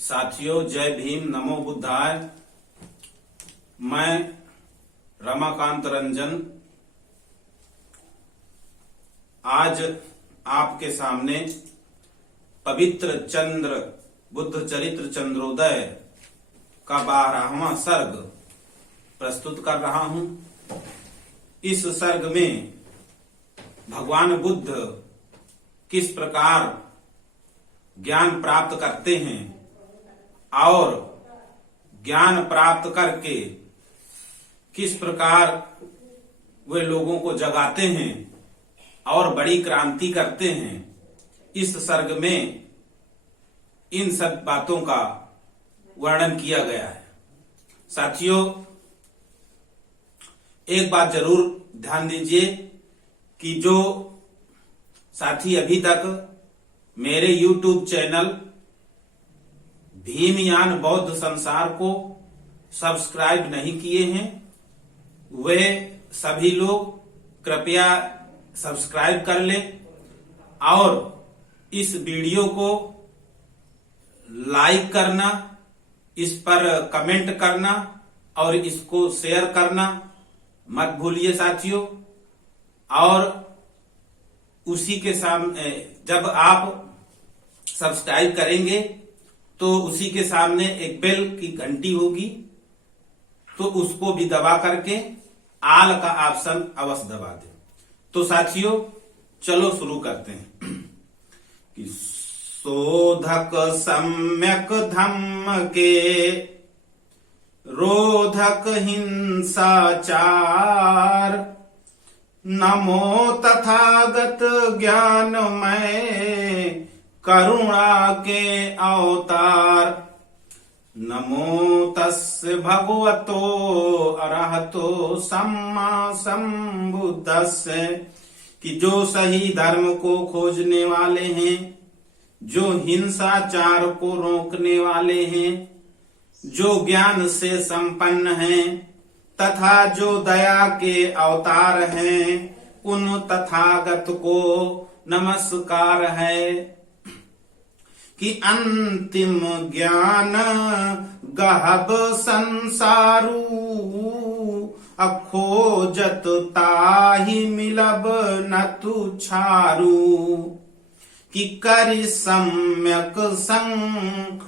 साथियों, जय भीम, नमो बुद्धाय। मैं रमाकांत रंजन आज आपके सामने पवित्र चंद्र बुद्ध चरित्र चंद्रोदय का 12वां सर्ग प्रस्तुत कर रहा हूं। इस सर्ग में भगवान बुद्ध किस प्रकार ज्ञान प्राप्त करते हैं और ज्ञान प्राप्त करके किस प्रकार वे लोगों को जगाते हैं और बड़ी क्रांति करते हैं, इस सर्ग में इन सब बातों का वर्णन किया गया है। साथियों, एक बात जरूर ध्यान दीजिए कि जो साथी अभी तक मेरे YouTube चैनल भीमयान बौद्ध संसार को सब्सक्राइब नहीं किए हैं, वे सभी लोग कृपया सब्सक्राइब कर लें और इस वीडियो को लाइक करना, इस पर कमेंट करना और इसको शेयर करना मत भूलिए साथियों। और उसी के सामने जब आप सब्सक्राइब करेंगे तो उसी के सामने एक बेल की घंटी होगी, तो उसको भी दबा करके आल का ऑप्शन अवश्य दबा दें। तो साथियों, चलो शुरू करते हैं कि शोधक सम्यक धम्म के रोधक हिंसाचार, नमो तथागत ज्ञानमय करुणा के अवतार, नमो तस्य भगवतो अरहतो सम्मा संबुद्धस्य, कि जो सही धर्म को खोजने वाले हैं, जो हिंसाचार को रोकने वाले हैं, जो ज्ञान से संपन्न हैं तथा जो दया के अवतार हैं, उन तथागत को नमस्कार है। कि अंतिम ज्ञान गहब संसारू, अखोजत ताहि मिलब न तुछारू, कि करि सम्यक संकल्प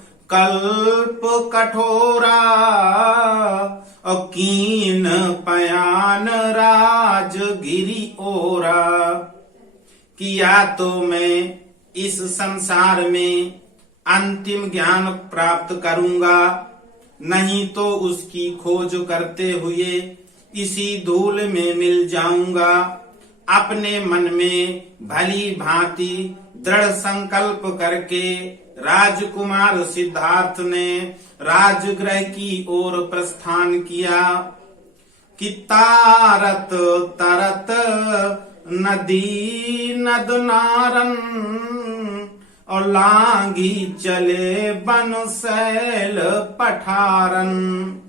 कठोरा, अकीन पयान राजगिरी ओरा, कि या तो मैं इस संसार में अंतिम ज्ञान प्राप्त करूंगा, नहीं तो उसकी खोज करते हुए इसी धूल में मिल जाऊंगा। अपने मन में भली भांति दृढ़ संकल्प करके राजकुमार सिद्धार्थ ने राजगृह की ओर प्रस्थान किया। कि तारत तरत नदी नद नारन, और लांगी चले बन सैल पठारन,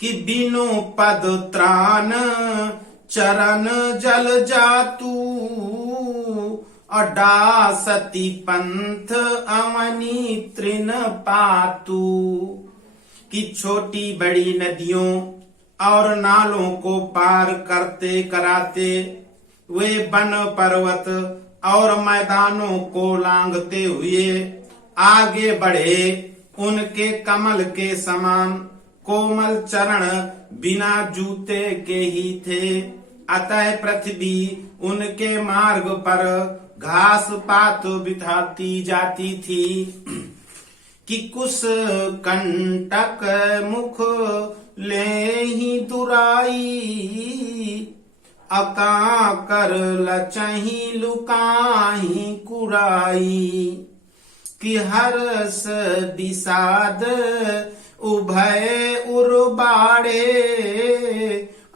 कि बिनु पद त्राण चरण जल जातू, और डासती पंथ अवनी तृण पातू, कि छोटी बड़ी नदियों और नालों को पार करते कराते वे वन पर्वत और मैदानों को लांघते हुए आगे बढ़े। उनके कमल के समान कोमल चरण बिना जूते के ही थे, अतः पृथ्वी उनके मार्ग पर घास पात बिछाती जाती थी। कि कुश कंटक मुख ले ही दुराई, अका कर लचही लुकाही कुराई, कि हर्ष विषाद उभय उर्बाड़े,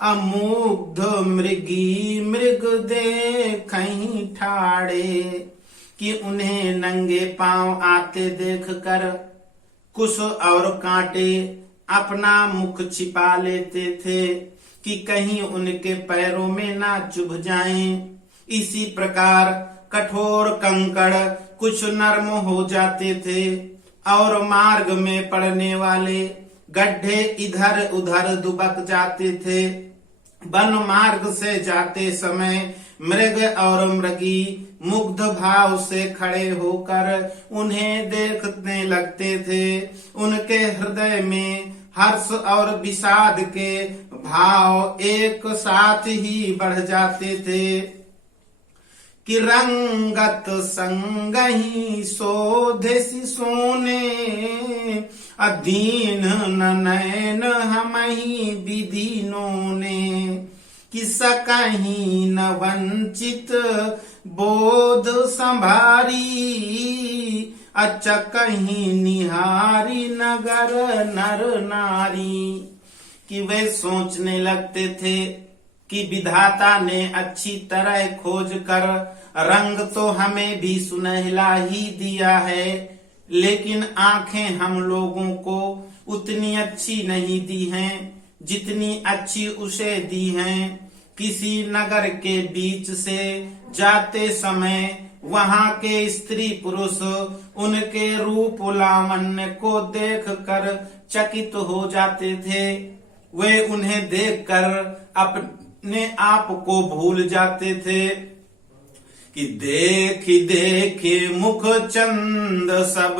अमुग्ध मृगी मृग देखहीं ठाड़े, कि उन्हें नंगे पांव आते देखकर कुश और कांटे अपना मुख छिपा लेते थे कि कहीं उनके पैरों में ना चुभ जाएं। इसी प्रकार कठोर कंकड़ कुछ नर्म हो जाते थे और मार्ग में पड़ने वाले गड्ढे इधर उधर दुबक जाते थे। वन मार्ग से जाते समय मृग और मृगी मुग्ध भाव से खड़े होकर उन्हें देखने लगते थे। उनके हृदय में हर्ष और विषाद के भाव एक साथ ही बढ़ जाते थे कि रंगत संगहि शोधि सोने अधीन नयन हमहि विधिनोने कि सकहि न वंचित बोध संभारी अचकहि निहारी नगर नर नारी। कि वे सोचने लगते थे कि विधाता ने अच्छी तरह खोज कर रंग तो हमें भी सुनहला ही दिया है, लेकिन आंखें हम लोगों को उतनी अच्छी नहीं दी हैं जितनी अच्छी उसे दी हैं। किसी नगर के बीच से जाते समय वहां के स्त्री पुरुष उनके रूप लावण्य को देखकर चकित हो जाते थे। वे उन्हें देखकर अपने आप को भूल जाते थे कि देखी मुख चंद सब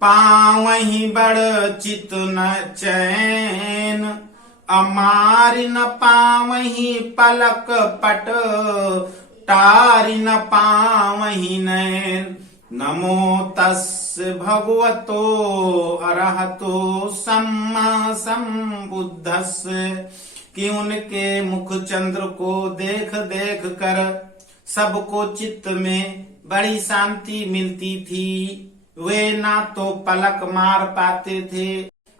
पावहि बड़ चित न चैन अमारि न पावहि पलक पट टारि न पावहि नैन। नमो तस्य भगवतो अरहतो सम्मा संबुद्धस्य। कि उनके मुख चंद्र को देख देख कर सबको चित्त में बड़ी शांति मिलती थी। वे ना तो पलक मार पाते थे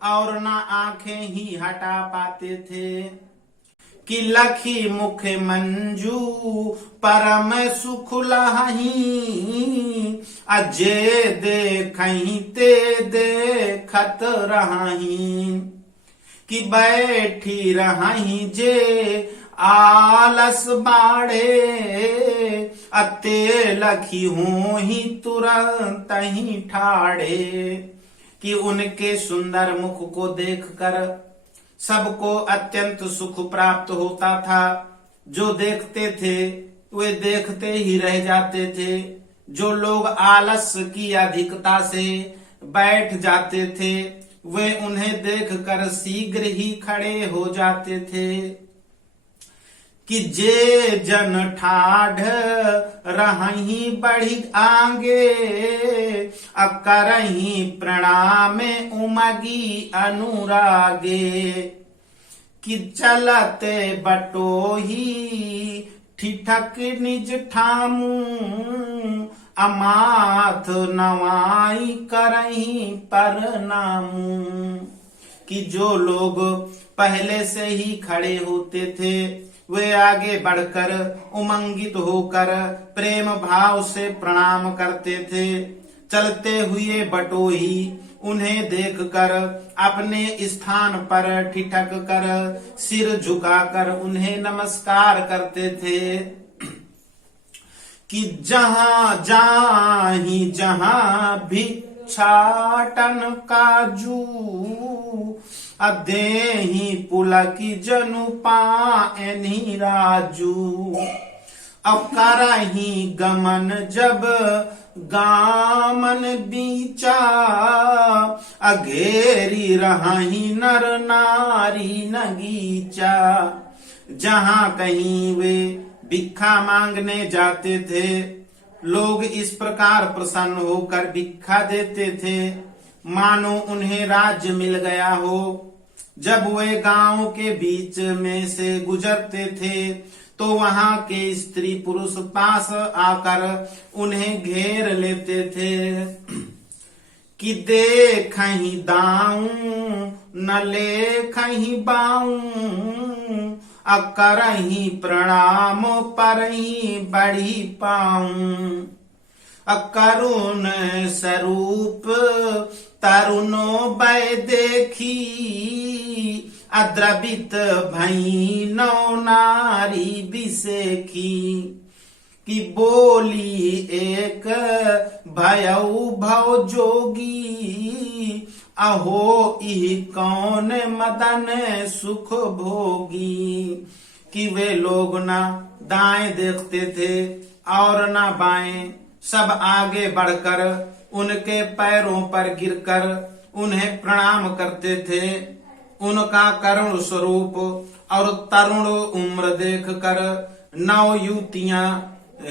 और ना आंखें ही हटा पाते थे कि लखी मुख मंजू परम सुख लहही अजे देखहि ते देखत रही। कि बैठी रही जे आलस बाड़े अते लखी हो ही तुरंत ही ठाड़े। कि उनके सुंदर मुख को देखकर सबको अत्यंत सुख प्राप्त होता था। जो देखते थे वे देखते ही रह जाते थे। जो लोग आलस की अधिकता से बैठ जाते थे वे उन्हें देखकर शीघ्र ही खड़े हो जाते थे। कि जे जन ठाढ़ रही बढ़ी आगे अकरही प्रणाम उमगी अनुरागे। कि चलते बटोही ठिठक निज ठामू अमाथ नवाई करही परनामू। कि जो लोग पहले से ही खड़े होते थे वे आगे बढ़कर उमंगित होकर प्रेम भाव से प्रणाम करते थे। चलते हुए बटोही उन्हें देखकर अपने स्थान पर ठिठक कर सिर झुकाकर उन्हें नमस्कार करते थे। कि जहां जाहि जहां भिक्षाटन काजू अदेहि पुलकी जनु पाएनि राजू। अकरहि गमन जब गामन बीचा अघेरी रही नर नारी नगीचा। जहां कहीं वे भिक्षा मांगने जाते थे लोग इस प्रकार प्रसन्न होकर भिक्षा देते थे मानो उन्हें राज्य मिल गया हो। जब वे गांव के बीच में से गुजरते थे तो वहां के स्त्री पुरुष पास आकर उन्हें घेर लेते थे। कि देखहि दाऊं न लेखहि बाऊं अकरहि प्रणाम परहि बढ़ी पाऊं। अकरुण स्वरूप तरुणो बै देखी अद्रवित भई नौ नारी बिसेखी। कि कि बोली एक भयऊ भव जोगी, अहो इह कौन मदन सुख भोगी। कि वे लोग ना दाएं देखते थे और ना बाएं, सब आगे बढ़कर उनके पैरों पर गिरकर उन्हें प्रणाम करते थे। उनका करुण स्वरूप और तरुण उम्र देखकर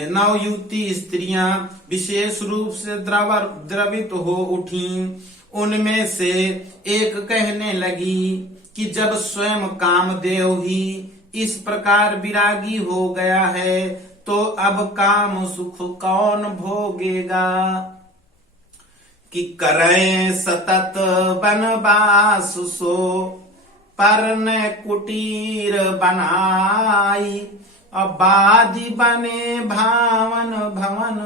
नवयुवती स्त्रियां विशेष रूप से द्रवित हो उठीं। उनमें से एक कहने लगी कि जब स्वयं कामदेव ही इस प्रकार विरागी हो गया है तो अब काम सुख कौन भोगेगा। कि करें सतत बनवास सो परन कुटीर बनाई, बाजी बने भावन भवन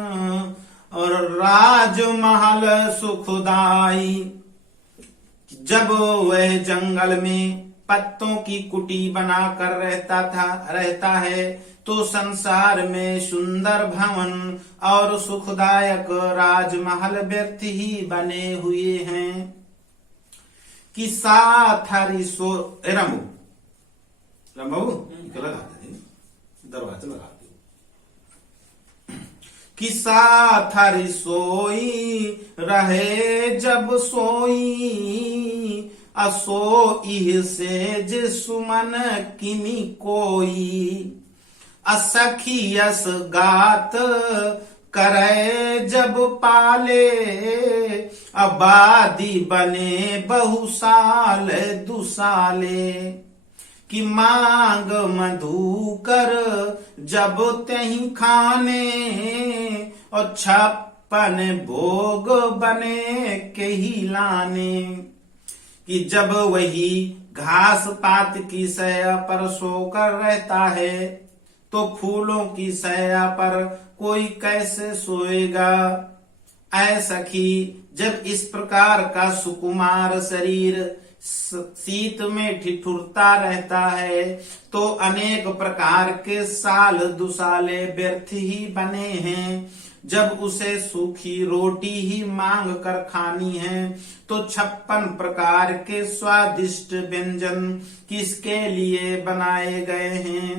और राजमहल सुखदाई। जब वह जंगल में पत्तों की कुटी बनाकर रहता है तो संसार में सुंदर भवन और सुखदायक राजमहल व्यर्थ ही बने हुए हैं। कि साथ हरिसो रमो दरवाजा लगा दो। कि साथ हरिसोई रहे जब सोई, असो इह सेज सुमन किमी कोई। असखियस गात करे जब पाले, आबादी बने बहुसाल दुसाले। कि मांग मधुकर जब तही खाने, और 56 भोग बने के ही लाने। कि जब वही घास पात की सैया पर सोकर रहता है तो फूलों की सैया पर कोई कैसे सोएगा। ऐ सखी, जब इस प्रकार का सुकुमार शरीर शीत में ठिठुरता रहता है तो अनेक प्रकार के साल दुसाले व्यर्थ ही बने हैं। जब उसे सूखी रोटी ही मांग कर खानी है तो 56 प्रकार के स्वादिष्ट व्यंजन किसके लिए बनाए गए हैं।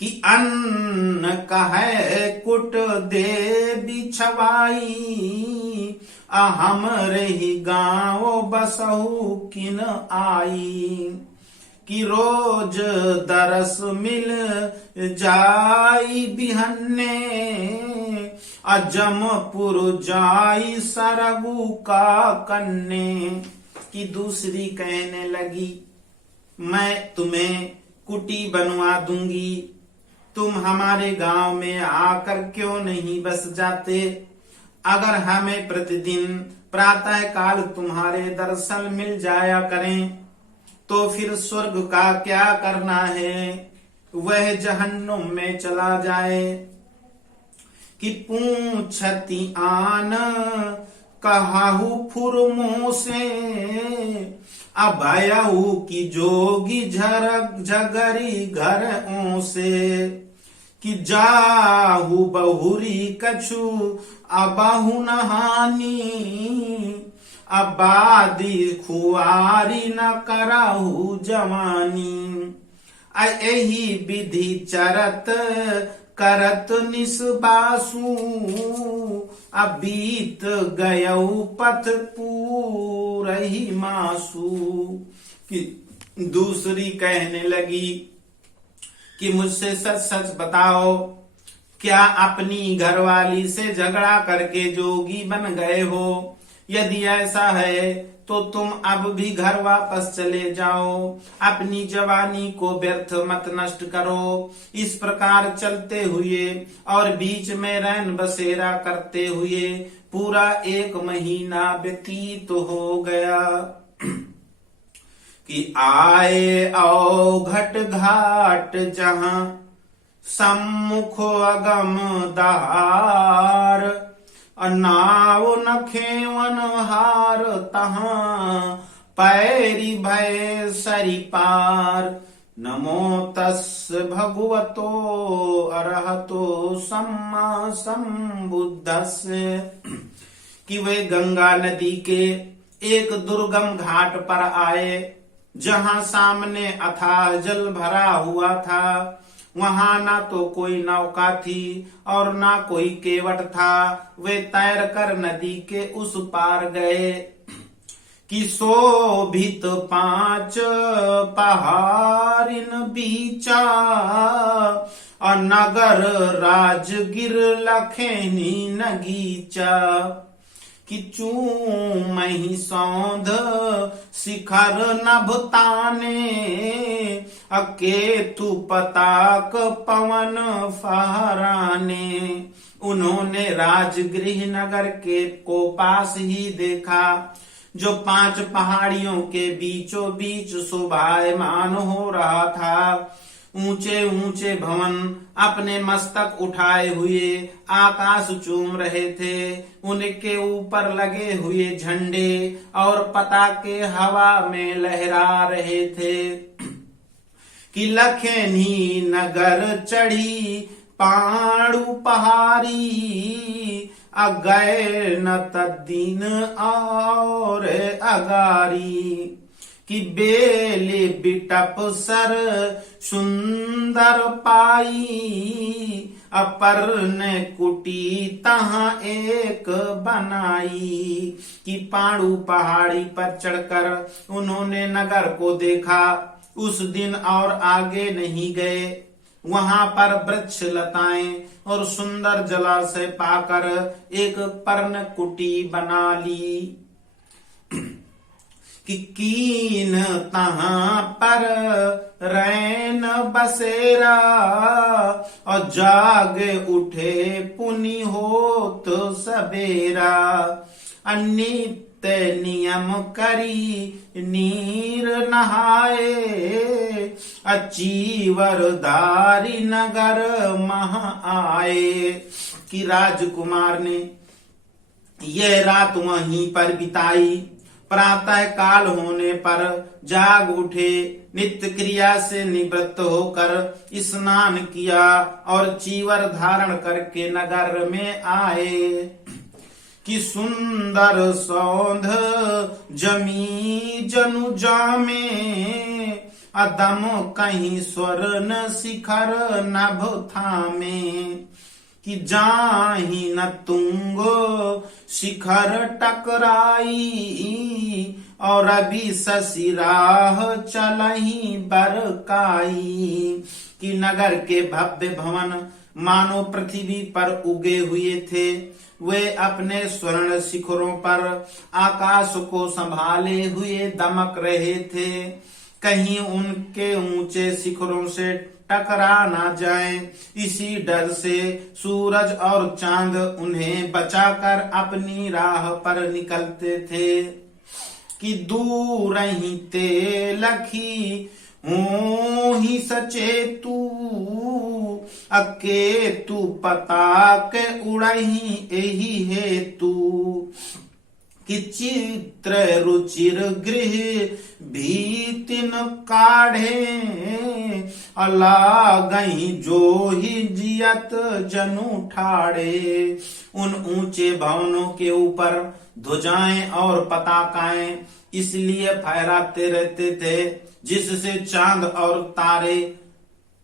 कि अन्न कहे कुट दे बिछवाई, अहम रही गाँव बसहु किन आई। कि रोज दरस मिल जाई बिहन्ने, अजमपुर जाई सरगु का कन्ने। कि दूसरी कहने लगी मैं तुम्हें कुटी बनवा दूंगी, तुम हमारे गांव में आकर क्यों नहीं बस जाते। अगर हमें प्रतिदिन प्रातः काल तुम्हारे दर्शन मिल जाया करें तो फिर स्वर्ग का क्या करना है, वह जहन्नुम में चला जाए। कि पूछती आन कहाहू फुरमो से, अभयऊ की जोगी झरक झगरी घर से। कि जाहू बहुरी कछु अबहु नहानी, आबादी खुआरी न कराहू जवानी। एही विधि चरत करत निसबासु, अबीत गयऊ पथ पूरही मासु। कि दूसरी कहने लगी कि मुझसे सच सच बताओ, क्या अपनी घरवाली से झगड़ा करके जोगी बन गए हो? यदि ऐसा है तो तुम अब भी घर वापस चले जाओ, अपनी जवानी को व्यर्थ मत नष्ट करो। इस प्रकार चलते हुए और बीच में रैन बसेरा करते हुए पूरा 1 महीना व्यतीत हो गया। कि आए औ घट घाट जहां सम्मुख अगम दहार, नाव नखेवन हार तहां पैरी भय सरी पार। नमो तस्य भगवतो अरहतो सम्मा सम्बुद्धस्य। कि वे गंगा नदी के एक दुर्गम घाट पर आए, जहां सामने अथाह जल भरा हुआ था। वहां ना तो कोई नौका थी और ना कोई केवट था। वे तैर कर नदी के उस पार गए कि शोभित 5 पहाड़िन बीचा, और नगर राजगिर लखेनी नगीचा। कि चूमहि सौंध शिखर नभताने, अकेतु पताक पवन फहराने। उन्होंने राजगृह नगर के को पास ही देखा, जो 5 पहाड़ियों के बीचों बीच शोभायमान हो रहा था। ऊंचे ऊंचे भवन अपने मस्तक उठाए हुए आकाश चूम रहे थे। उनके ऊपर लगे हुए झंडे और पताके हवा में लहरा रहे थे। कि लखेनी नगर चढ़ी पांडु पहाड़ी, अगए न तद्दीन और अगारी। कि बेले बिटप सर सुंदर पाई, अपर ने कुटी तहां एक बनाई। कि पांडु पहाड़ी पर चढ़कर उन्होंने नगर को देखा। उस दिन और आगे नहीं गए। वहां पर वृक्ष लताएं और सुंदर जलाशय पाकर एक पर्ण कुटी बना ली। कि कीन तहां पर रैन बसेरा, और जाग उठे पुनि होत सबेरा। नित्य नियम करी नीर नहाए, अचीवरधारी नगर महा आए। कि राजकुमार ने यह रात वहीं पर बिताई। प्रातः काल होने पर जाग उठे, नित्य क्रिया से निवृत्त होकर स्नान किया और चीवर धारण करके नगर में आए। कि सुंदर सौंध जमी जनु जामे, अदम कहीं स्वर्ण शिखर नभ थामे। कि जाहि न तुंग शिखर टकराई, और अभी ससिराह चलही बरकाई। कि नगर के भव्य भवन मानो पृथ्वी पर उगे हुए थे। वे अपने स्वर्ण शिखरों पर आकाश को संभाले हुए दमक रहे थे। कहीं उनके ऊंचे शिखरों से टकरा ना जाएं, इसी डर से सूरज और चांद उन्हें बचाकर अपनी राह पर निकलते थे। कि दूर ही ते लखी हो ही सचेतु, अकेतु पताक उड़ही एही हेतु। कि चित्र रुचिर गृह भीतिन काढ़े, अलागही जो ही जियत जनु ठाड़े। उन ऊंचे भवनों के ऊपर ध्वजाएं और पताकाएं इसलिए फहराते रहते थे जिससे चांद और तारे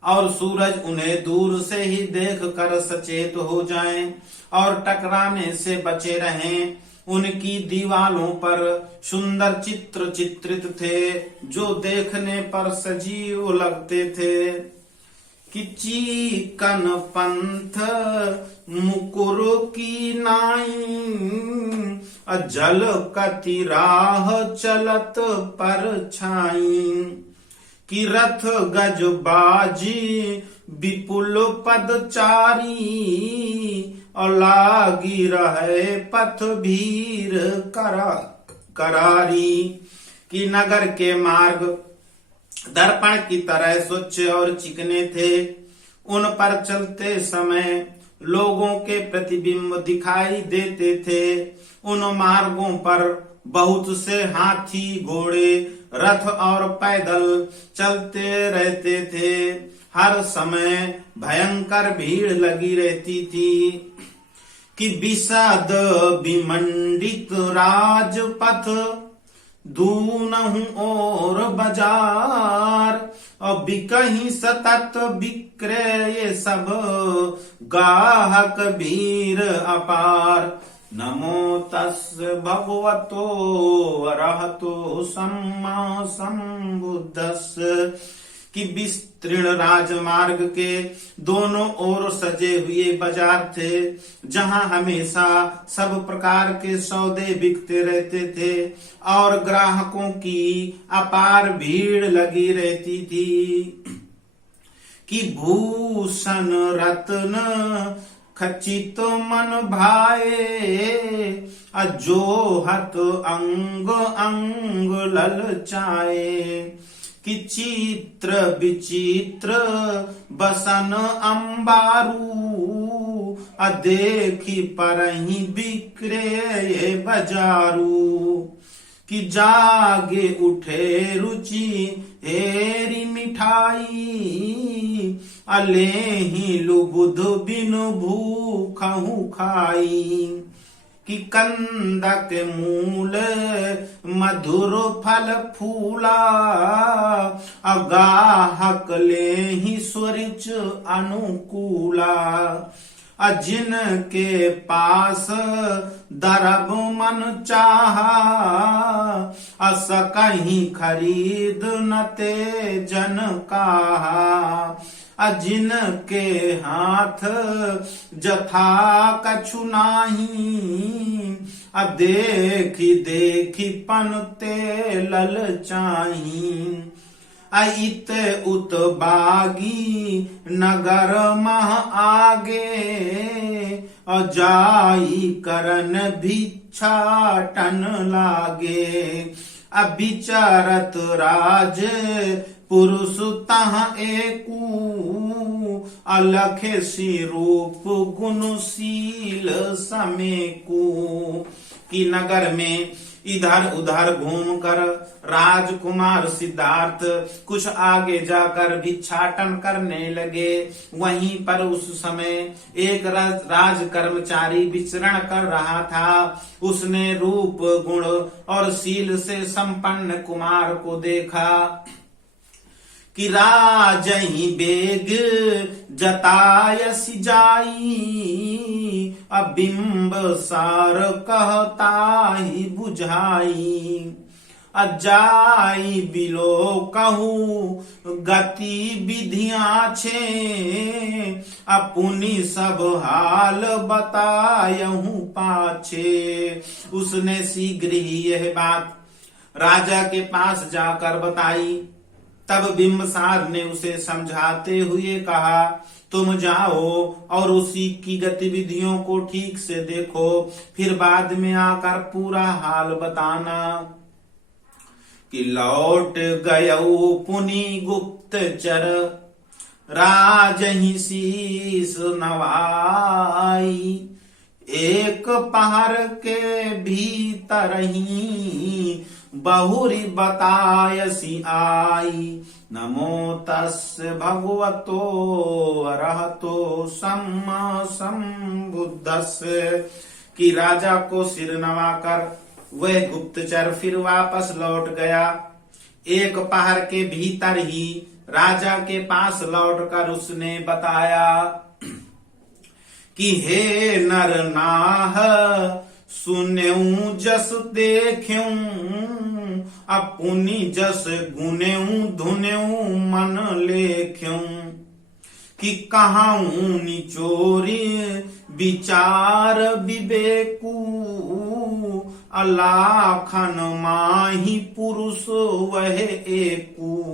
और सूरज उन्हें दूर से ही देख कर सचेत हो जाएं और टकराने से बचे रहें। उनकी दीवालों पर सुंदर चित्र चित्रित थे जो देखने पर सजीव लगते थे। कि चीकन पंथ मुकुर की नाई, जल कति राह चलत पर छाई। कि रथ गज बाजी विपुल पदचारी, और लागी रहे पथ भीर करारी। कि नगर के मार्ग दर्पण की तरह स्वच्छ और चिकने थे। उन पर चलते समय लोगों के प्रतिबिंब दिखाई देते थे। उन मार्गों पर बहुत से हाथी घोड़े रथ और पैदल चलते रहते थे। हर समय भयंकर भीड़ लगी रहती थी कि विषाद विमंडित राजपथ, दूनहु और बाजार, और बिकहीं सतत विक्रय सब, गाहक भीड़ अपार। नमो तस्य भगवतो अरहतो सम्मा सम्बुद्धस्य। कि विस्तीर्ण राजमार्ग के दोनों ओर सजे हुए बाजार थे, जहां हमेशा सब प्रकार के सौदे बिकते रहते थे और ग्राहकों की अपार भीड़ लगी रहती थी। कि भूषण रत्न खचित मन भाए, अजोहत अंग अंग ललचाए। कि चित्र विचित्र बसन अंबारू, देखी परही बिक्रे बजारू। कि जागे उठे रुचि हेरी मिठाई, अलेहि लुबुध बिनु भूखहु खाई। कि कंदक मूल मधुर फल फूला, अगाहक लेहि सुरिच अनुकूला। जिनके पास दरब मन चाहा, सकहीं खरीद न ते जन काहा। जिनके हाथ जथा कछु नाही, देखी देखी पनते ललचाही। इत उत बागी नगर मह आगे, जाई करन भिक्षाटन लागे। विचारत राज पुरुष तह एकू, अलखे सी रूप गुणशील समेकू। कि नगर में इधर उधर घूमकर राजकुमार सिद्धार्थ कुछ आगे जाकर भिक्षाटन करने लगे। वहीं पर उस समय एक राज कर्मचारी विचरण कर रहा था। उसने रूप गुण और शील से संपन्न कुमार को देखा कि राजही बेग जतायस जाई, बिंब सार कहता ही बुझाई। जाई बिलो कहूँ गति विधियां छे, अपुनी सब हाल बतायहूँ पाछे। उसने शीघ्र ही यह बात राजा के पास जाकर बताई। तब बिंबसार ने उसे समझाते हुए कहा, तुम जाओ और उसी की गतिविधियों को ठीक से देखो, फिर बाद में आकर पूरा हाल बताना। कि लौट गयो पुनि गुप्तचर, राजहि शीस नवाई। एक पहर के भीतर ही बहुरी बतायसी आई। नमो तस्य भगवतो अरहतो सम्मा सम्बुद्धस्य। कि राजा को सिर नवाकर वह गुप्तचर फिर वापस लौट गया। एक पहर के भीतर ही राजा के पास लौटकर उसने बताया कि हे नर नाह, सुनेऊ जस देख्यूं, अपुनि जस गुनेऊ धुनेऊ मन लेख्यूं। कि कहाऊं निचोरी विचार विवेकू, अलाखन माही पुरुष वह एकू।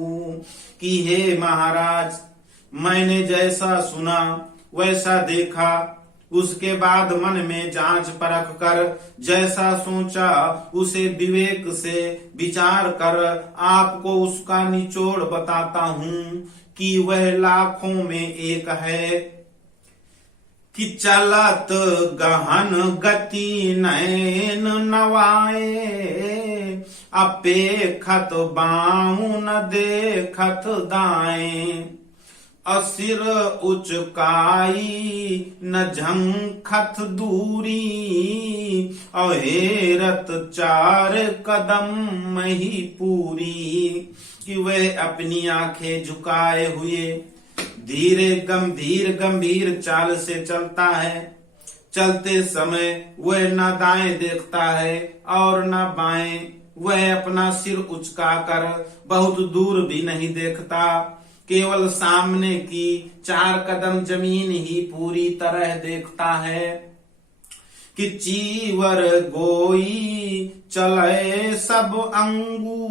कि हे महाराज, मैंने जैसा सुना वैसा देखा, उसके बाद मन में जांच परख कर जैसा सोचा उसे विवेक से विचार कर आपको उसका निचोड़ बताता हूँ कि वह लाखों में एक है। कि चलत गहन गति नैन नवाए, अपेखत बाऊ न देखत दाएं, असिर उचकाई न झंखत दूरी, अहेरत चार कदम ही पूरी। कि वह अपनी आंखें झुकाए हुए धीरे गंभीर चाल से चलता है। चलते समय वह न दाएं देखता है और न बाएं, वह अपना सिर उचकाकर बहुत दूर भी नहीं देखता, केवल सामने की 4 कदम जमीन ही पूरी तरह देखता है। कि चीवर गोई चले सब अंगू,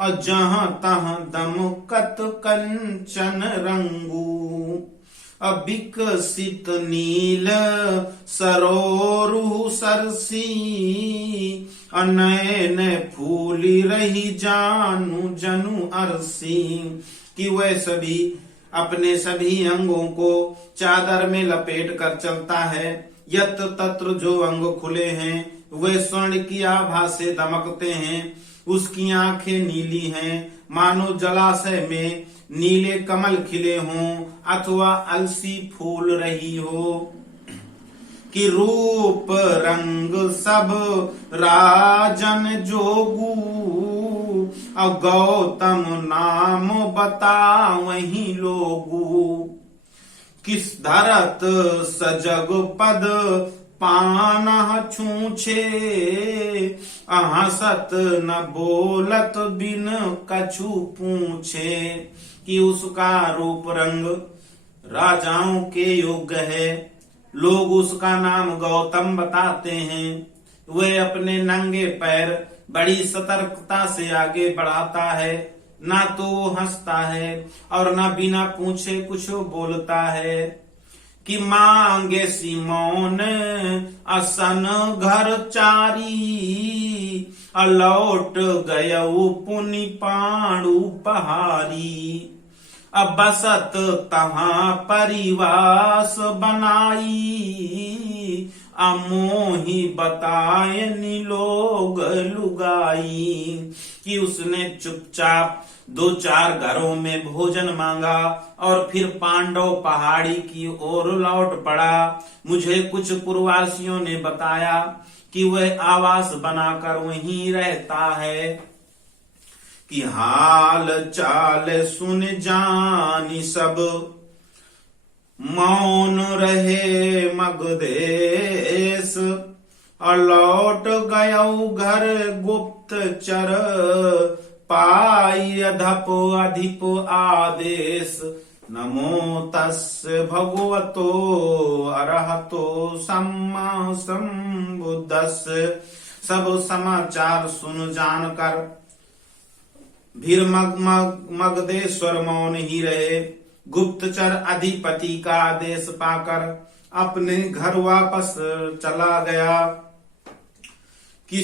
और जहां तहां दमकत कंचन रंगू, अविकसित नील सरोरु सरसी, नयन फूली रही जानू जनु अरसी। कि वह सभी अपने सभी अंगों को चादर में लपेट कर चलता है। यत्र तत्र जो अंग खुले हैं वे स्वर्ण की आभा से दमकते हैं। उसकी आंखें नीली हैं, मानो जलाशय में नीले कमल खिले हों अथवा अलसी फूल रही हो। कि रूप रंग सब राजन जोगू, और गौतम नाम बतावहि लोगू। किस धरत सजग पद पान छूछे, हंसत न बोलत बिन कछु पूछे। कि उसका रूप रंग राजाओं के योग्य है, लोग उसका नाम गौतम बताते हैं। वह अपने नंगे पैर बड़ी सतर्कता से आगे बढ़ाता है, ना तो वो हंसता है और ना बिना पूछे कुछ बोलता है। कि मांगे सिमोन असन घर चारी, लौट गयऊ पुनि पाणु पहारी। अब बसत तहां परिवास बनाई, अमोही बताए लोग लुगाई। कि उसने चुपचाप 2-4 घरों में भोजन मांगा और फिर पांडव पहाड़ी की ओर लौट पड़ा। मुझे कुछ पूर्ववासियों ने बताया कि वह आवास बनाकर वहीं रहता है। कि हाल चाल सुन जानी सब, मौन रहे मगधेश, और लौट गयऊ घर गुप्तचर, पाई अधप अधिप आदेश। नमो तस्य भगवतो अरहतो सम्मा संबुद्धस्य। सब समाचार सुन जानकर फिर मगधेश्वर मौन ही रहे। गुप्तचर अधिपति का आदेश पाकर अपने घर वापस चला गया। कि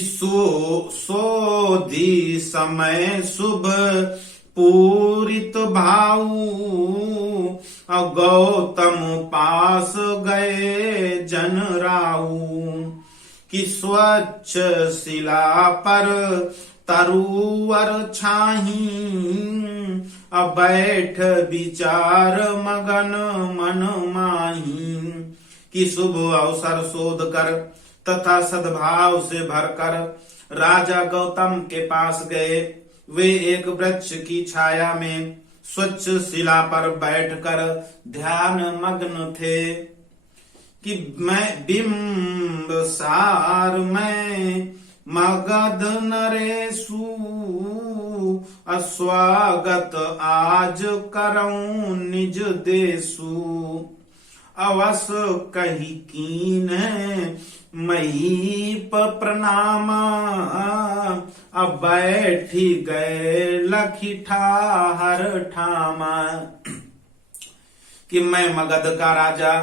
सोधी समय शुभ पूरित भाऊ, गौतम पास गए जन राऊ। कि स्वच्छ शिला पर तरुवर छाही, बैठ विचार मगन मन माही। कि शुभ अवसर शोध कर तथा सद्भाव से भरकर राजा गौतम के पास गए। वे एक वृक्ष की छाया में स्वच्छ शिला पर बैठकर ध्यान मग्न थे। कि मैं बिंबसार में मगध नरेशु, अस्वागत आज करऊं निज देशु। अवस कही कीन महीप प्रणामा, अब बैठी गए लखी ठाहर ठामा। कि मैं मगध का राजा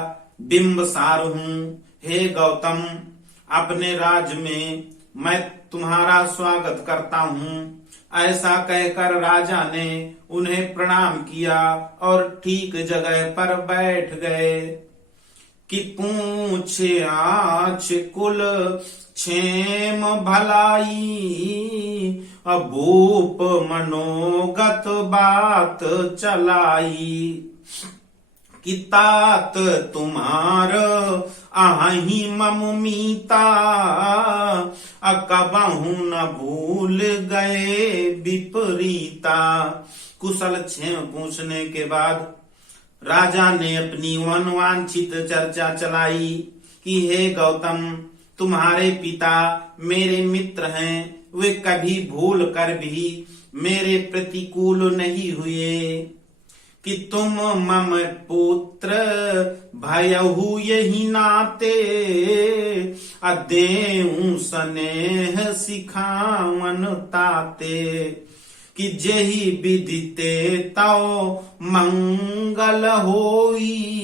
बिंबसार हूँ। हे गौतम, अपने राज में मैं तुम्हारा स्वागत करता हूँ। ऐसा कहकर राजा ने उन्हें प्रणाम किया और ठीक जगह पर बैठ गए। कि पूछे आछ कुल क्षेम भलाई, भूप मनोगत बात चलाई। कि तात तुम्हार आही मम मीता, कबहू न भूल गए विपरीता। कुशल क्षेम पूछने के बाद राजा ने अपनी मनवांछित चर्चा चलाई कि हे गौतम, तुम्हारे पिता मेरे मित्र हैं, वे कभी भूल कर भी मेरे प्रतिकूल नहीं हुए। कि तुम मम पुत्र भयहु यही नाते, देऊं स्नेह सिखावन ताते। कि जेहि विदिते तौ मंगल होई,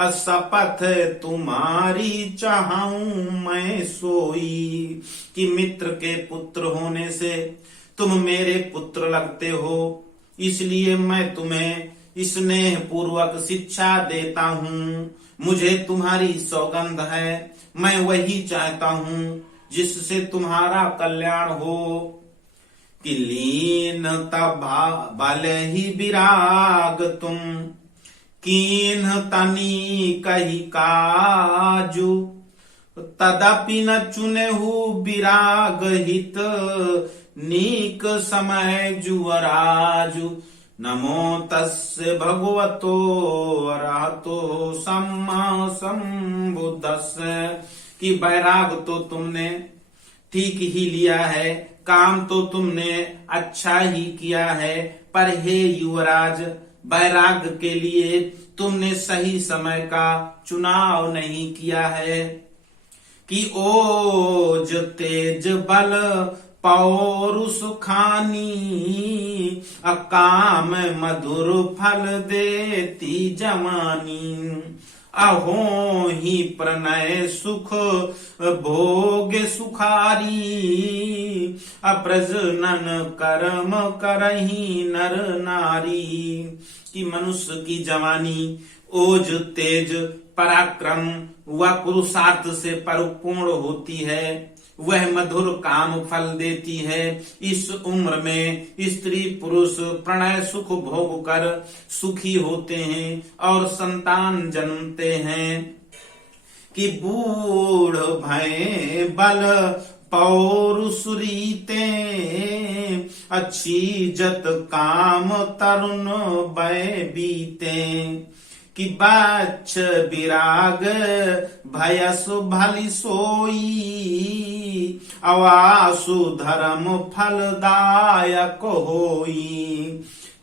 शपथ तुम्हारी चाहूं मैं सोई। कि मित्र के पुत्र होने से तुम मेरे पुत्र लगते हो, इसलिए मैं तुम्हें स्नेह पूर्वक शिक्षा देता हूँ। मुझे तुम्हारी सौगंध है, मैं वही चाहता हूँ जिससे तुम्हारा कल्याण हो। कि लीन तब भले ही विराग तुम, कीन तनी कही काजू। तदपि न चुनेहु विराग हित, नीक समय जुवराजु। नमो तस्य भगवतो अरहतो सम्मा संबुद्धस्य। कि वैराग तो तुमने ठीक ही लिया है, काम तो तुमने अच्छा ही किया है, पर हे युवराज, वैराग के लिए तुमने सही समय का चुनाव नहीं किया है। कि ओज तेज बल पौरुष खानी, काम मधुर फल देती जवानी। अहो ही प्रणय सुख भोग सुखारी, अप्रजनन कर्म करही नर नारी। कि मनुष्य की जवानी ओज तेज पराक्रम व पुरुषार्थ से परिपूर्ण होती है, वह मधुर काम फल देती है। इस उम्र में स्त्री पुरुष प्रणय सुख भोग कर सुखी होते हैं और संतान जन्मते हैं। कि बूढ़ भय बल पौरुष रीते, अच्छी जत काम तरुण भय बीते। कि बच्छ विराग भयसु भली सोई, अवासु धर्म फलदायक होई।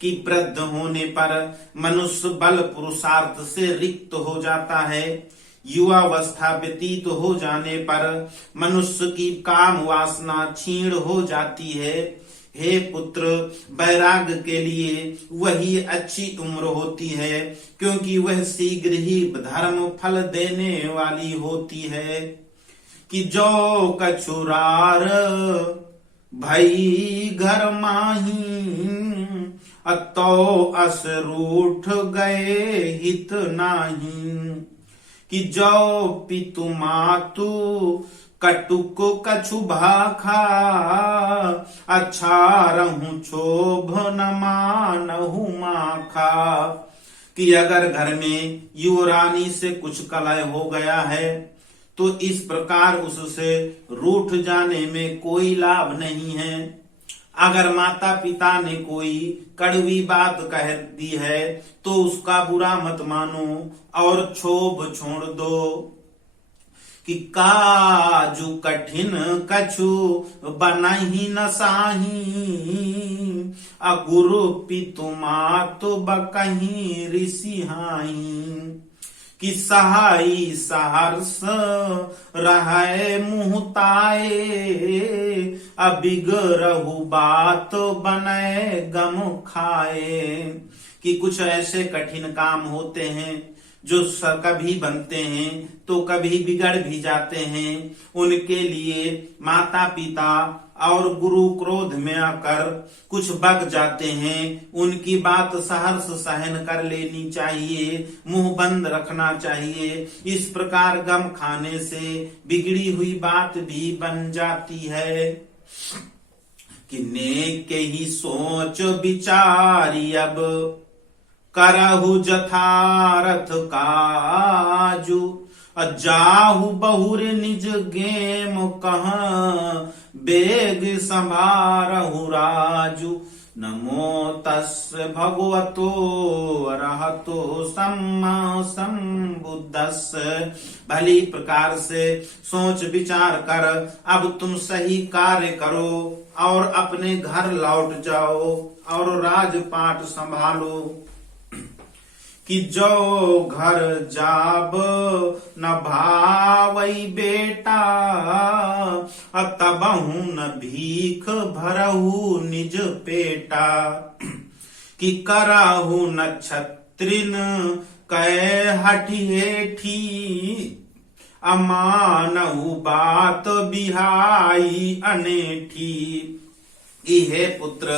कि वृद्ध होने पर मनुष्य बल पुरुषार्थ से रिक्त हो जाता है, युवावस्था व्यतीत हो जाने पर मनुष्य की काम वासना क्षीण हो जाती है। हे पुत्र, वैराग के लिए वही अच्छी उम्र होती है, क्योंकि वह शीघ्र ही धर्म फल देने वाली होती है। कि जो कछुरार भई घर माही, तो अस रूठ गए हित नाही। कि जो पितु मातु कटुक कछु भाखा, अच्छा रहूं क्षोभ न मानहु माखा। कि अगर घर में युवरानी से कुछ कलह हो गया है, तो इस प्रकार उससे रूठ जाने में कोई लाभ नहीं है। अगर माता पिता ने कोई कड़वी बात कह दी है, तो उसका बुरा मत मानो और क्षोभ छोड़ दो। कि काजु कठिन कछु बनहि न साही, अगुरु पितु मातु बकहि ऋषि हाई। कि सहाई सहर्ष रहै मुहताए, अबिगरहु बात बनै गम खाए। कि कुछ ऐसे कठिन काम होते हैं जो कभी बनते हैं तो कभी बिगड़ भी जाते हैं, उनके लिए माता पिता और गुरु क्रोध में आकर कुछ बक जाते हैं, उनकी बात सहर्ष सहन कर लेनी चाहिए, मुंह बंद रखना चाहिए। इस प्रकार गम खाने से बिगड़ी हुई बात भी बन जाती है। कि नेक ही सोच विचारी अब करहु जथारथ काजू, जाहु बहुर निज गेम कहाँ बेग संभारहु राजू। नमो तस् भगवतो अरहतो सम्मा सम्बुद्धस्स। भली प्रकार से सोच विचार कर अब तुम सही कार्य करो और अपने घर लौट जाओ और राजपाट संभालो। कि जो घर जाब न भावई बेटा, तबहु न भीख भरहु निज पेटा। कि करहु न छत्रिन कै हठिहेठी, अमानहु बात बिहाई अनेठी। हे पुत्र,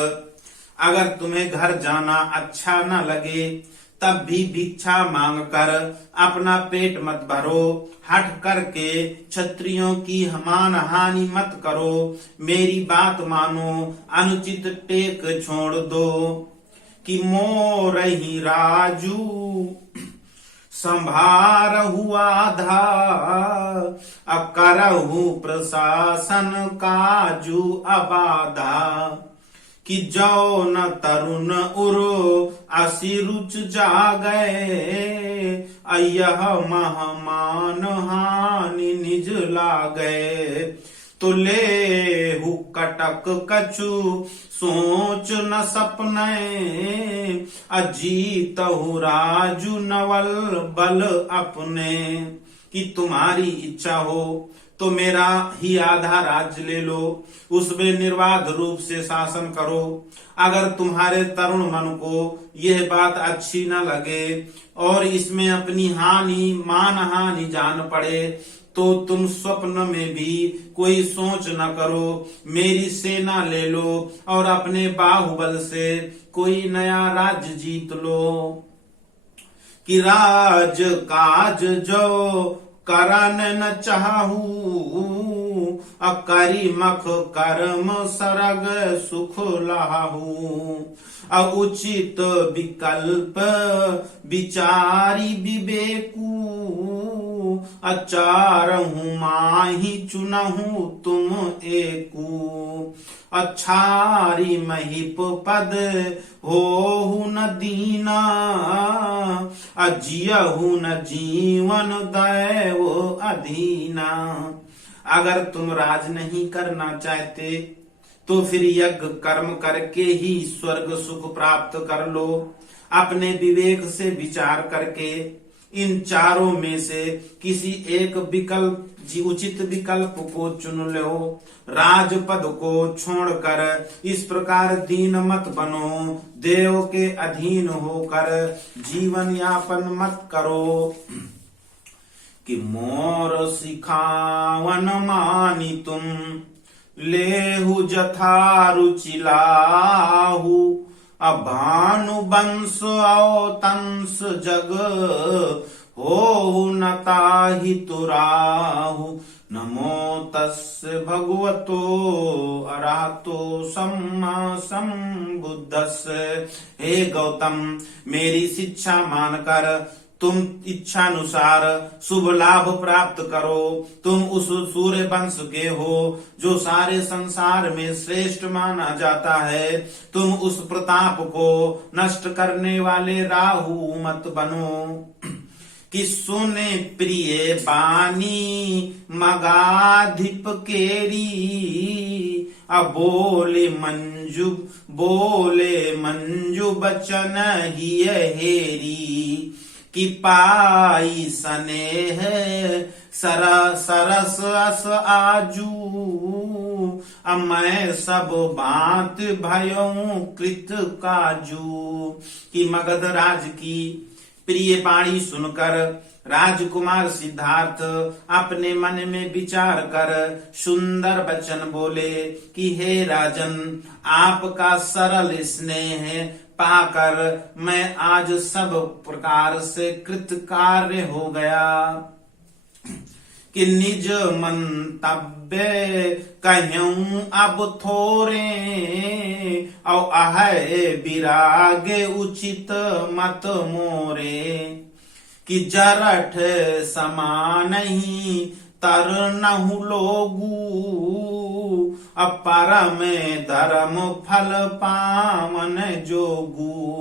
अगर तुम्हें घर जाना अच्छा न लगे तब भी भिक्षा मांग कर अपना पेट मत भरो, हठ करके क्षत्रियों की मान हानि मत करो, मेरी बात मानो, अनुचित टेक छोड़ दो। कि मोर ही राजू संभारहु आधा, करहु प्रशासन काजू अबाधा। कि जो न तरुण उरो असिरुच जागए, अयह महमान हानि निज लागए। तो लेहु कटक कछु सोच न सपने, अजीतहु राजू नवल बल अपने। कि तुम्हारी इच्छा हो तो मेरा ही आधा राज्य ले लो, उसमें निर्बाध रूप से शासन करो। अगर तुम्हारे तरुण मन को यह बात अच्छी न लगे और इसमें अपनी हानि मान हानि जान पड़े तो तुम स्वप्न में भी कोई सोच न करो, मेरी सेना ले लो और अपने बाहुबल से कोई नया राज्य जीत लो। कि राज काज जो करन न चाहू, करी मख कर्म सरग सुख लाहू। उचित विकल्प विचारी विवेकू, अचारहु माही चुनहु तुम एकू। अच्छारी महिप पद होहु न दीना, अजियहु न जीवन दैव अधीना। अगर तुम राज नहीं करना चाहते तो फिर यज्ञ कर्म करके ही स्वर्ग सुख प्राप्त कर लो। अपने विवेक से विचार करके इन चारों में से किसी एक विकल्प उचित विकल्प को चुन लो। राजपद को छोड़कर इस प्रकार दीन मत बनो, देव के अधीन होकर जीवन यापन मत करो। कि मोर सिखावन मानी तुम, लेहु जथा रुचि लाहू। भानु बंश औतंस जग, हो न ताहि तुराहु। नमो तस्य भगवतो अरहतो सम्मा सम्बुद्धस्स। हे गौतम, मेरी शिक्षा मानकर तुम इच्छानुसार शुभ लाभ प्राप्त करो। तुम उस सूर्य वंश के हो जो सारे संसार में श्रेष्ठ माना जाता है। तुम उस प्रताप को नष्ट करने वाले राहु मत बनो। कि सुने प्रिय बानी मगाधिप केरी, बोले मंजू बचन ही हेरी। कि पाई स्नेह सरस अस आजू, मैं सब बात भयों कृत काजू। कि मगध राज की प्रिय वाणी सुनकर राजकुमार सिद्धार्थ अपने मन में विचार कर सुंदर वचन बोले कि हे राजन, आपका सरल स्नेह पाकर मैं आज सब प्रकार से कृतकार्य हो गया कि निज मंतव्य कहूं अब थोरे और अहै विरागे उचित मत मोरे कि जरठ समान ही तर नहु लोगू अपरम धर्म फल पावन जोगू।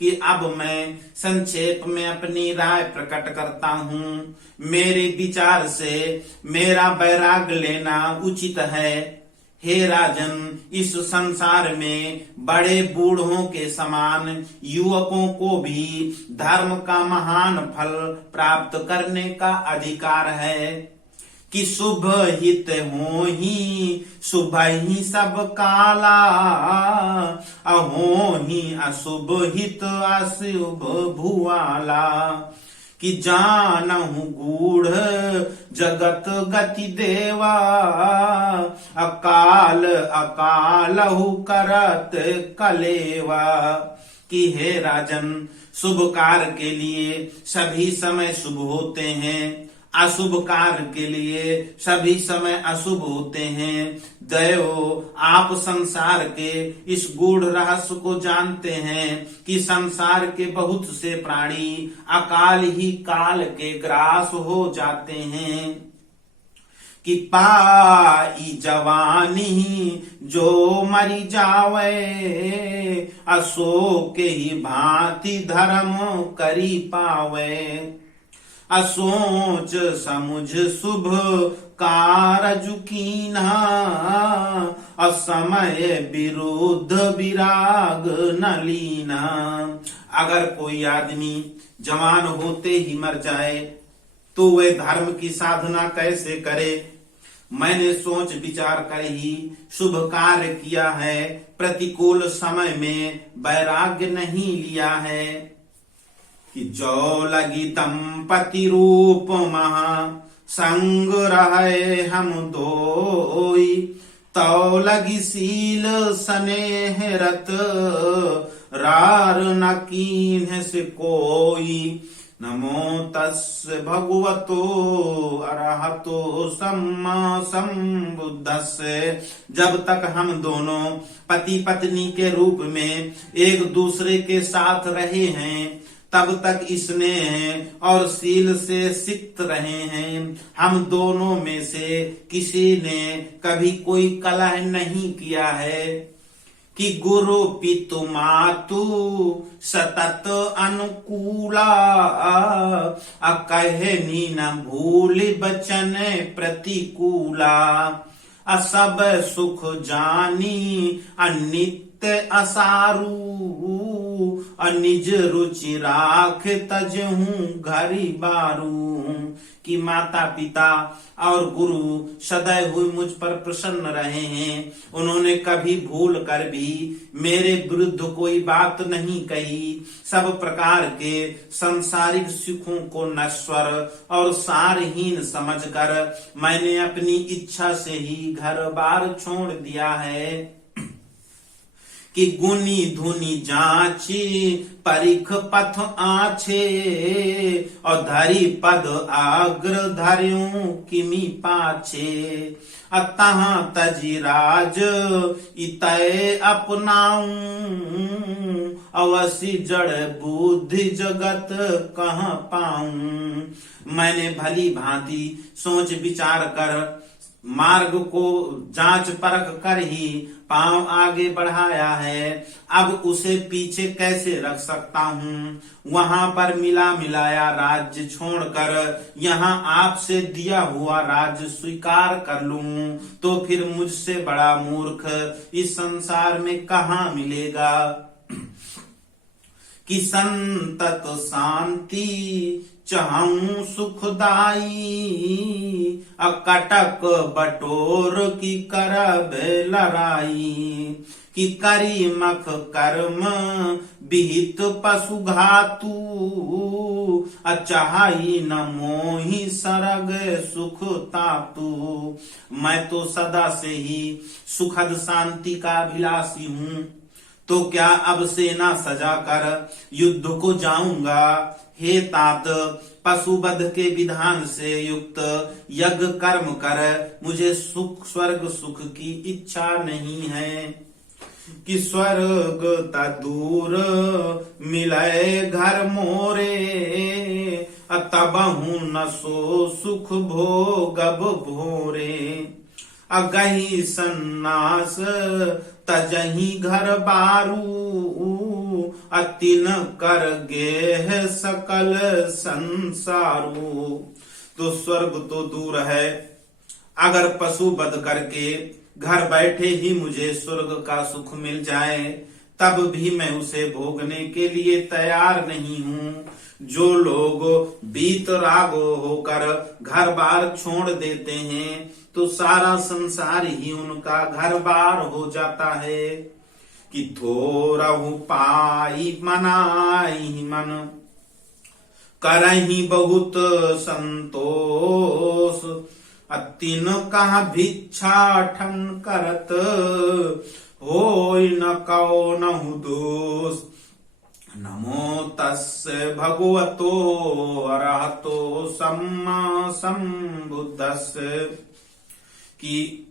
कि अब मैं संक्षेप में अपनी राय प्रकट करता हूँ। मेरे विचार से मेरा वैराग्य लेना उचित है। हे राजन, इस संसार में बड़े बूढ़ों के समान युवकों को भी धर्म का महान फल प्राप्त करने का अधिकार है कि शुभ हित हो ही शुभ ही सब काला, अहो ही अशुभ हित अशुभ भुआला। कि जानहु गूढ़ जगत गति देवा, अकाल अकालहु करत कलेवा। कि हे राजन, शुभ कार्य के लिए सभी समय शुभ होते हैं, अशुभ कार्य के लिए सभी समय अशुभ होते हैं। दैव, आप संसार के इस गूढ़ रहस्य को जानते हैं कि संसार के बहुत से प्राणी अकाल ही काल के ग्रास हो जाते हैं। कि पाई जवानी जो मरी जावे, अशोक ही भांति धर्म करी पावे। असोच समुझ शुभ कारज कीन्हा, असमय विरुद्ध विराग न लीना। अगर कोई आदमी जवान होते ही मर जाए तो वे धर्म की साधना कैसे करे। मैंने सोच विचार कर ही शुभ कार्य किया है, प्रतिकूल समय में वैराग्य नहीं लिया है। कि जो लगी दंपति रूप महा संग रहे हम दोई, तो लगी सील स्नेह रत रार न कीन्ह से कोई। नमो तस् भगवतो अरहतो सम्मा सम्बुद्धस्से। जब तक हम दोनों पति पत्नी के रूप में एक दूसरे के साथ रहे हैं, तब तक स्नेह और सील से सिक्त रहे हैं। हम दोनों में से किसी ने कभी कोई कलह नहीं किया है। कि गुरु पितु मातु सतत अनुकूला, कहे नीन भूल बचन प्रतिकूला। असब सुख जानी अनित्य असारू, निज रुचि राख तजहूं घरी बारू। कि माता पिता और गुरु सदैव हुई मुझ पर प्रसन्न रहे हैं। उन्होंने कभी भूल कर भी मेरे विरुद्ध कोई बात नहीं कही। सब प्रकार के सांसारिक सुखों को नश्वर और सारहीन समझकर मैंने अपनी इच्छा से ही घर बार छोड़ दिया है। कि गुनी धुनी जाची परिख पथ आछे, और धरी पद आग्र धर्यूं किमी पाछे। अतः तजी राज इतय अपनाऊं, अवश्य जड़ बुद्धि जगत कहाँ पाऊं। मैंने भली भांति सोच विचार कर मार्ग को जांच परख कर ही पांव आगे बढ़ाया है। अब उसे पीछे कैसे रख सकता हूँ। वहां पर मिला मिलाया राज्य छोड़कर यहाँ आपसे दिया हुआ राज्य स्वीकार कर लूं तो फिर मुझसे बड़ा मूर्ख इस संसार में कहाँ मिलेगा। कि संतत शांति चाहूं सुखदाई, अकटक बटोर की करब लड़ाई, कि करी मख कर्म विहित पशु घातु, अचाही न मोहि सरग सुख तातु। मैं तो सदा से ही सुखद शांति का अभिलाषी हूँ, तो क्या अब सेना सजा कर युद्ध को जाऊंगा। हे तात, पशुवध के विधान से युक्त यज्ञ कर्म कर मुझे सुख स्वर्ग सुख की इच्छा नहीं है, कि स्वर्ग दूर मिले घर मोरे, तबहु न सो सुख भोगब भोरे। अगही सन्नास तजही घर बारू, अतिन कर गेह सकल संसारू। तो स्वर्ग तो दूर है, अगर पशु वध करके घर बैठे ही मुझे स्वर्ग का सुख मिल जाए, तब भी मैं उसे भोगने के लिए तैयार नहीं हूँ। जो लोग वीतराग होकर घर बार छोड़ देते हैं, तो सारा संसार ही उनका घर बार हो जाता है। कि थोरहु पाई मनाई मन, करही बहुत संतोष, अतिन कहा भिक्षाटन करत, होय न कौनहु दोष। नमो तस्य भगवतो अरहतो सम्मा सम्बुद्धस्य। कि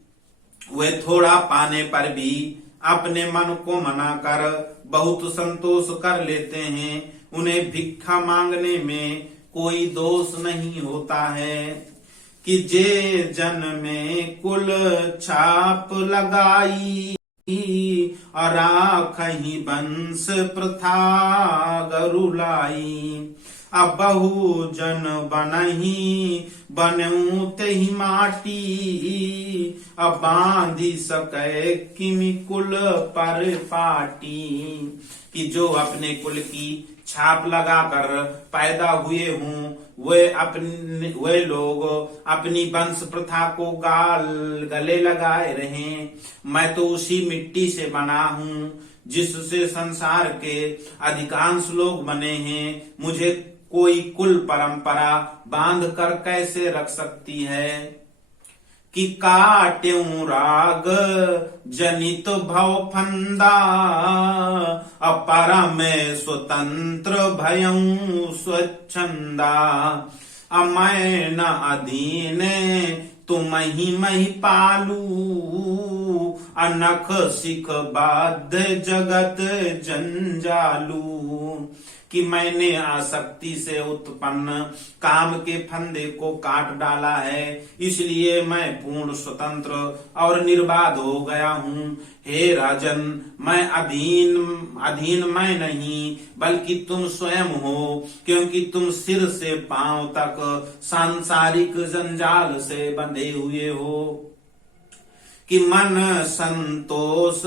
वे थोड़ा पाने पर भी अपने मन को मनाकर बहुत संतोष कर लेते हैं, उन्हें भिक्षा मांगने में कोई दोष नहीं होता है। कि जे जन में कुल छाप लगाई, और राखही वंश प्रथा गरुलाई। अब बहु जन बनही बनऊ तेहि माटी, अब बांधी सकै किमि कुल पर पाटी। कि जो अपने कुल की छाप लगाकर पैदा हुए हों, वे लोग अपनी वंश प्रथा को गले लगाए रहें। मैं तो उसी मिट्टी से बना हूँ जिससे संसार के अधिकांश लोग बने हैं। मुझे कोई कुल परंपरा बांध कर कैसे रख सकती है। कि काट्यूं राग जनित भव फंदा, अपरा में स्वतंत्र भयं स्वच्छंदा। अमय न अधीन तुम ही मही पालू, अनख सिख बाध्य जगत जंजालू। कि मैंने आसक्ति से उत्पन्न काम के फंदे को काट डाला है, इसलिए मैं पूर्ण स्वतंत्र और निर्बाध हो गया हूँ। हे राजन, मैं अधीन मैं नहीं, बल्कि तुम स्वयं हो, क्योंकि तुम सिर से पांव तक सांसारिक जंजाल से बंधे हुए हो। कि मन संतोष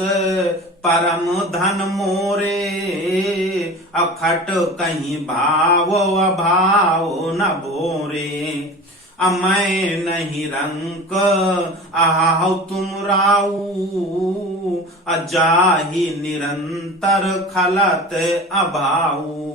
परम धन मोरे, अखट कहीं भाव अभाव न भोरे। अमय नहीं रंक आहो तुम राऊ, अजाहि निरंतर खलत अभाऊ।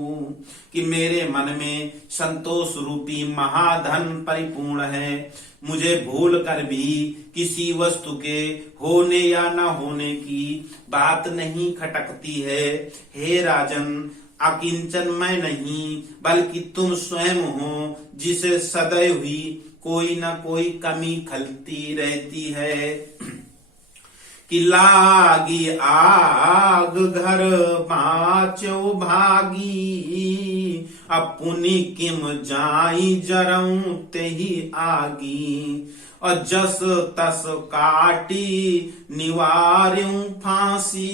कि मेरे मन में संतोष रूपी महाधन परिपूर्ण है, मुझे भूल कर भी किसी वस्तु के होने या न होने की बात नहीं खटकती है। हे राजन, अकिंचन मैं नहीं, बल्कि तुम स्वयं हो, जिसे सदैव ही कोई न कोई कमी खलती रहती है। कि लागी आग घर बाचो भागी, अपुनि किम जाई जरऊं तेहि आगी। और जस तस काटी निवार्यूं फांसी,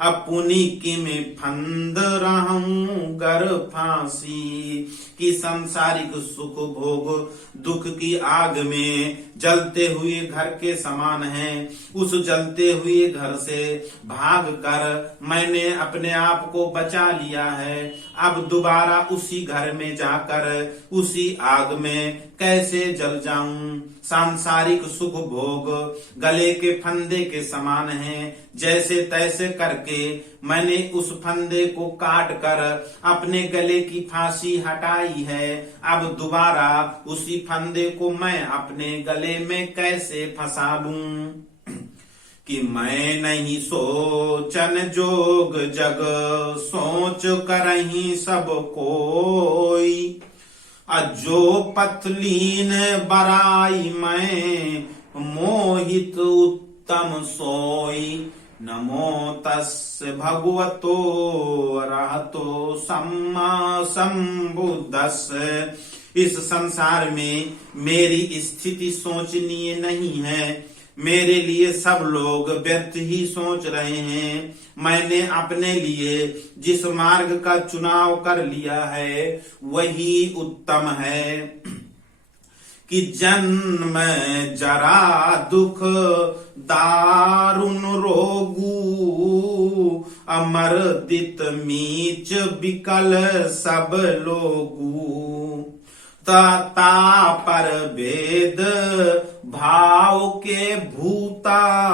अपुनि किम फंद रहूं गर फांसी। कि सांसारिक सुख भोग दुख की आग में जलते हुए घर के समान है। उस जलते हुए घर से भाग कर मैंने अपने आप को बचा लिया है। अब दोबारा उसी घर में जाकर उसी आग में कैसे जल जाऊं। सांसारिक सुख भोग गले के फंदे के समान है। जैसे तैसे करके मैंने उस फंदे को काट कर अपने गले की फांसी हटाई है। अब दोबारा उसी फंदे को मैं अपने गले में कैसे फंसा लूं। कि मैं नहीं सोचन जोग जग सोच करही सब कोई। जो पतलीन बराई मैं मोहित उत्तम सोई। नमो तस्य भगवतो अरहतो सम्मा संबुद्धस्य। इस संसार में मेरी स्थिति सोचनीय नहीं है। मेरे लिए सब लोग व्यर्थ ही सोच रहे हैं। मैंने अपने लिए जिस मार्ग का चुनाव कर लिया है वही उत्तम है। कि जन्म जरा दुख दारुण रोगू। अमरदित मीच विकल सब लोगू। ता पर भेद भाव के भूता।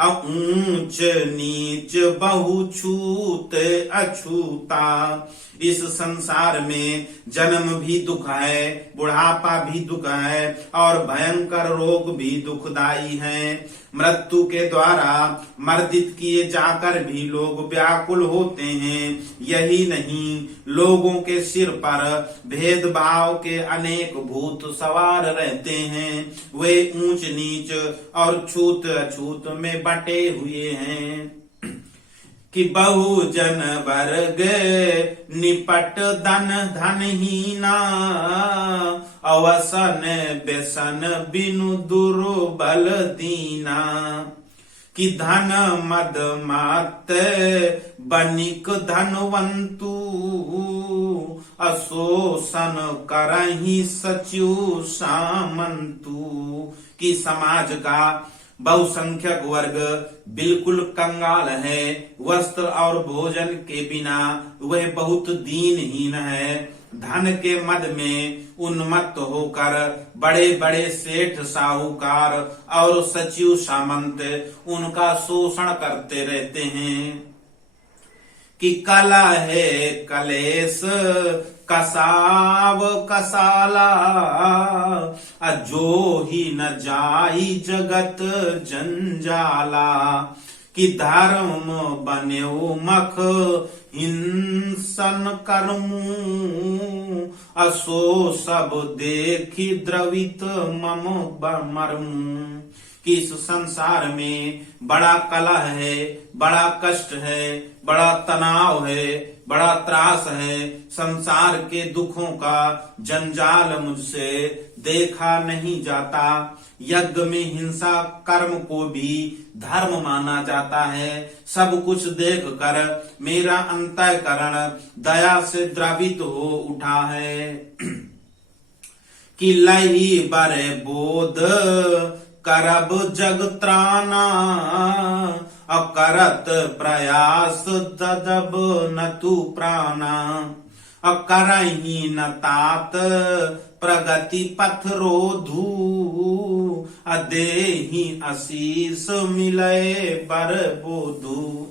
ऊंच नीच बहु छूत अछूता। इस संसार में जन्म भी दुख है, बुढ़ापा भी दुख है और भयंकर रोग भी दुखदाई है। मृत्यु के द्वारा मर्दित किए जाकर भी लोग व्याकुल होते हैं। यही नहीं, लोगों के सिर पर भेदभाव के अनेक भूत सवार रहते हैं। वे ऊंच नीच और छूत अछूत में बटे हुए हैं। कि बहुजन वर्ग निपट धन धनहीना। अवसन व्यसन बिनु दुर्बल दीना। कि धन मद मत बनिक धनवंतु। अशोषण करही सचिव सामंतु। कि समाज का बहुसंख्यक वर्ग बिल्कुल कंगाल है। वस्त्र और भोजन के बिना वह बहुत दीनहीन है। धन के मद में उन्मत्त होकर बड़े बड़े सेठ साहूकार और सचिव सामंत उनका शोषण करते रहते हैं। कि कला है कलेश कसाव कसाला। जो ही न जाई जगत जंजाला। कि धर्म बन्यो मख हिंसन कर्मू। असो सब देखी द्रवित मम मर्मू। कि इस संसार में बड़ा कलह है, बड़ा कष्ट है, बड़ा तनाव है, बड़ा त्रास है। संसार के दुखों का जंजाल मुझसे देखा नहीं जाता। यज्ञ में हिंसा कर्म को भी धर्म माना जाता है। सब कुछ देख कर मेरा अंतःकरण दया से द्रवित हो उठा है। कि लही बरे बोध करब जग त्राना। अकरत प्रयास ददब न तू प्राणा। अकरही न तात प्रगति पथ रोधू। अदेही आशीष मिले बर बोधू।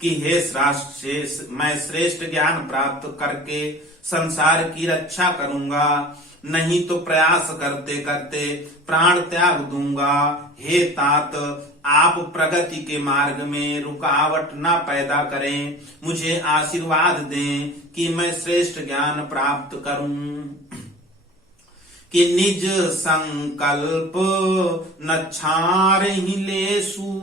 कि हे श्रेष्ठ, मैं श्रेष्ठ ज्ञान प्राप्त करके संसार की रक्षा करूंगा, नहीं तो प्रयास करते करते प्राण त्याग दूंगा। हे तात, आप प्रगति के मार्ग में रुकावट न पैदा करें। मुझे आशीर्वाद दें कि मैं श्रेष्ठ ज्ञान प्राप्त करूं। कि निज संकल्प न छार ही लेसु।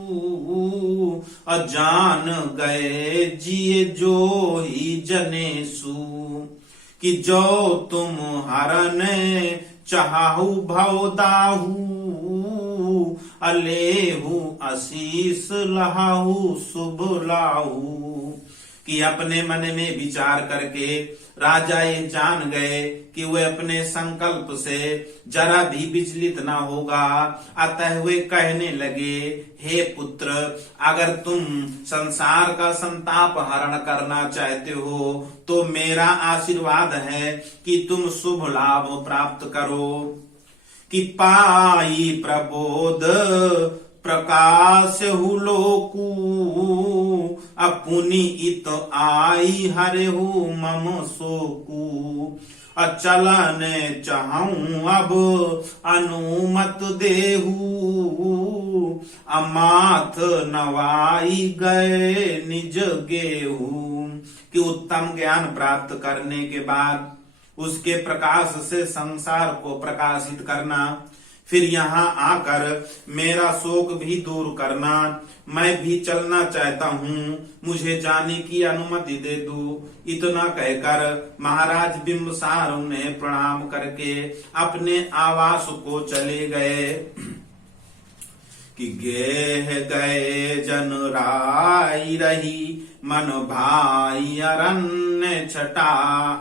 अजान गए जिए जो ही जनेसु। कि जो तुम हरन चाहु भव दाहू। अलेहु आशीष लहाहु शुभ लाहू। कि कि अपने मन में विचार करके राजा ये जान गए कि वे अपने संकल्प से जरा भी विचलित ना होगा। अतः वे कहने लगे, हे पुत्र, अगर तुम संसार का संताप हरण करना चाहते हो तो मेरा आशीर्वाद है कि तुम शुभ लाभ प्राप्त करो। कि पाई प्रबोध प्रकाश हुलोकू, अपुनि इत आई हरे हु मम सोकू। अचलन चाहूं अब अनुमत देहू, अमाथ नवाई गए निज गेहू। कि उत्तम ज्ञान प्राप्त करने के बाद उसके प्रकाश से संसार को प्रकाशित करना, फिर यहाँ आकर मेरा शोक भी दूर करना। मैं भी चलना चाहता हूँ, मुझे जाने की अनुमति दे दो। इतना कहकर महाराज बिंबसार उन्हें प्रणाम करके अपने आवास को चले गए। कि गेह गए जन राई रही, मन भाई अरण्य छटा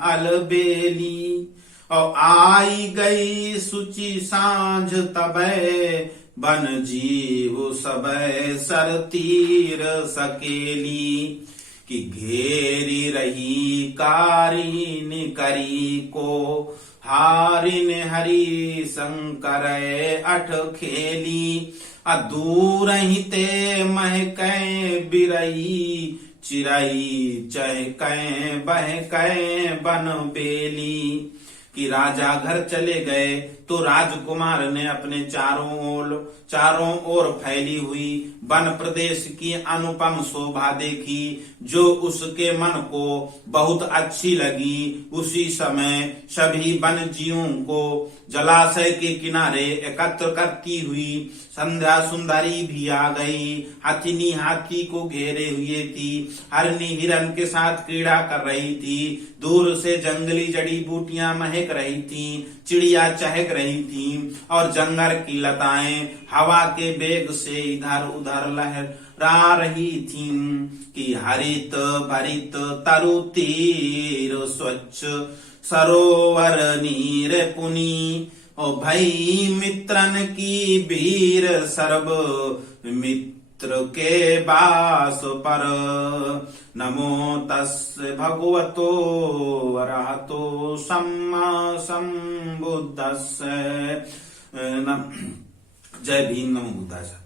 अलबेली। और आई गई सुचि सांझ तबै, बन जीव सबे सर तीर सकेली। कि घेरी रही कारिन करी को, हारिन हरि शंकर अठ खेली। अदूर ही ते महकै बिरई, चिरई चहकै बहकै बन बेली। कि राजा घर चले गए तो राजकुमार ने अपने चारों ओर फैली हुई वन प्रदेश की अनुपम शोभा देखी, जो उसके मन को बहुत अच्छी लगी। उसी समय सभी वन जीवों को जलाशय के किनारे एकत्र करती हुई संध्या सुंदरी भी आ गई। हथिनी हाथी को घेरे हुए थी, हरनी हिरन के साथ क्रीड़ा कर रही थी। दूर से जंगली जड़ी बूटियां महक रही थीं, चिड़िया चहक रही थीं और जंगल की लताएं हवा के वेग से इधर उधर लहरा रही थीं। कि हरित भरित तरु तीर स्वच्छ सरोवर नीर पुनी, ओ भई मित्रन की भीर सर्व मित्र के बास पर। नमो तस्य भगवतो अरहतो सम्मा सम्बुद्धस्य। जय भीम, नमो बुद्धाय।